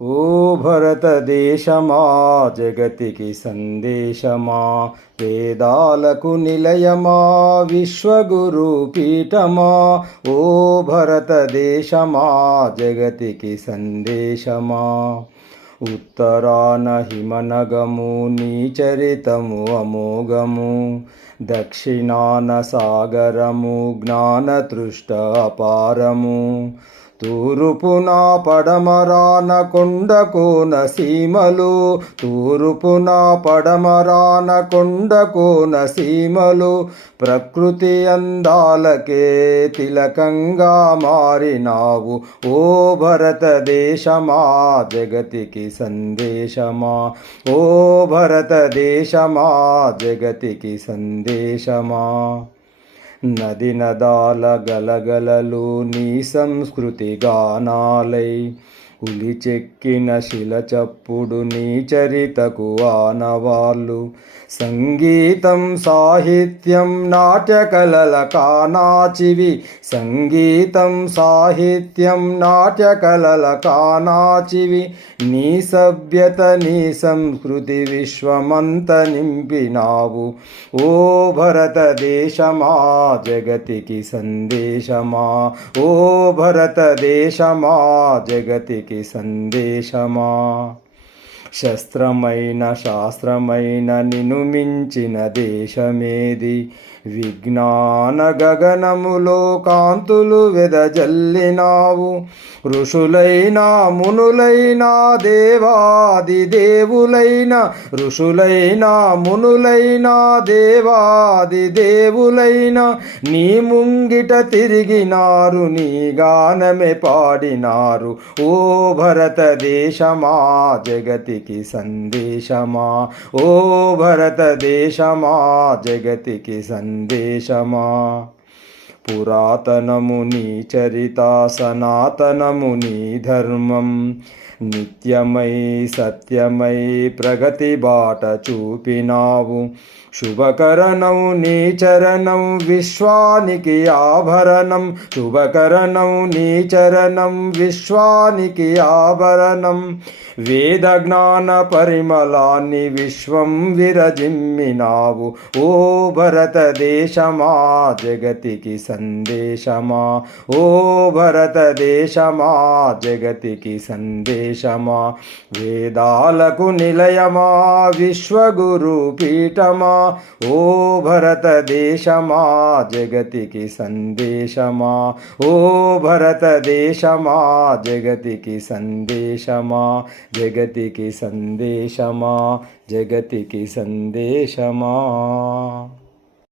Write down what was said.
ఓ భరతదేశమా జగతికి సందేశమా, వేదాలకు నిలయమా విశ్వగురు పీఠమా. ఓ భరతదేశమా జగతికి సందేశమా, ఉత్తరాన హిమనగము నీ చరితము అమోఘము, దక్షిణాన సాగరము జ్ఞానతృష్ట అపారము, తూర్పున పడమరాన కొండకోన సీమలు, తూర్పున పడమరాన కొండకోన సీమలు, ప్రకృతి అందాలకే తిలకంగా మారినావు. ఓ భరతదేశమా జగతికి సందేశమా, ఓ భరతదేశమా జగతికి సందేశమా. నది నదాల గలగలలు నీ సంస్కృతి గానాలై, ఉలిచెక్కిన శిల చప్పుడు నీ చరితకు ఆనవాళ్ళు. సంగీతం సాహిత్యం నాట్యకళల కానాచివి, సంగీతం సాహిత్యం నాట్యకళల కానాచివి, నీ సభ్యత నీ సంస్కృతి విశ్వమంత నింపినావు. ఓ భరతదేశమా జగతికి సందేశమా, ఓ భరతదేశమా జగతికి సందేశమా. శస్త్రమైన శాస్త్రమైన నిన్ను మించిన దేశమేది, విజ్ఞాన గగనములో కాంతులు వెదజల్లినావు. ఋషులైన మునులైన దేవాది దేవులైన, ఋషులైన మునులైన దేవాది దేవులైన, నీ ముంగిట తిరిగినారు నీ గానమే పాడినారు. ఓ భరతదేశమా జగతికి సందేశమా, ఓ భరతదేశమా జగతికి సందేశమా. పురాతనము నీ చరిత సనాతనము నీ ధర్మం, నిత్యమై సత్యమై ప్రగతి బాట చూపినావు. శుభకరణం నీ చరణం విశ్వానికి ఆభరణం, శుభకరణం నీ చరణం విశ్వానికి ఆభరణం. వేద జ్ఞాన పరిమళాన్ని విశ్వం విరజిమ్మినావు. ఓ భరతదేశమా జగతికి సందేశమా, ఓ భరతదేశమా జగతికి సందేశమా. వేదాలకు నిలయమా విశ్వగురు పీఠమా, ఓ భరతదేశమా జగతికి సందేశమా, ఓ భరతదేశమా జగతికి సందేశమా, జగతికి సందేశమా, జగతికి సందేశమా.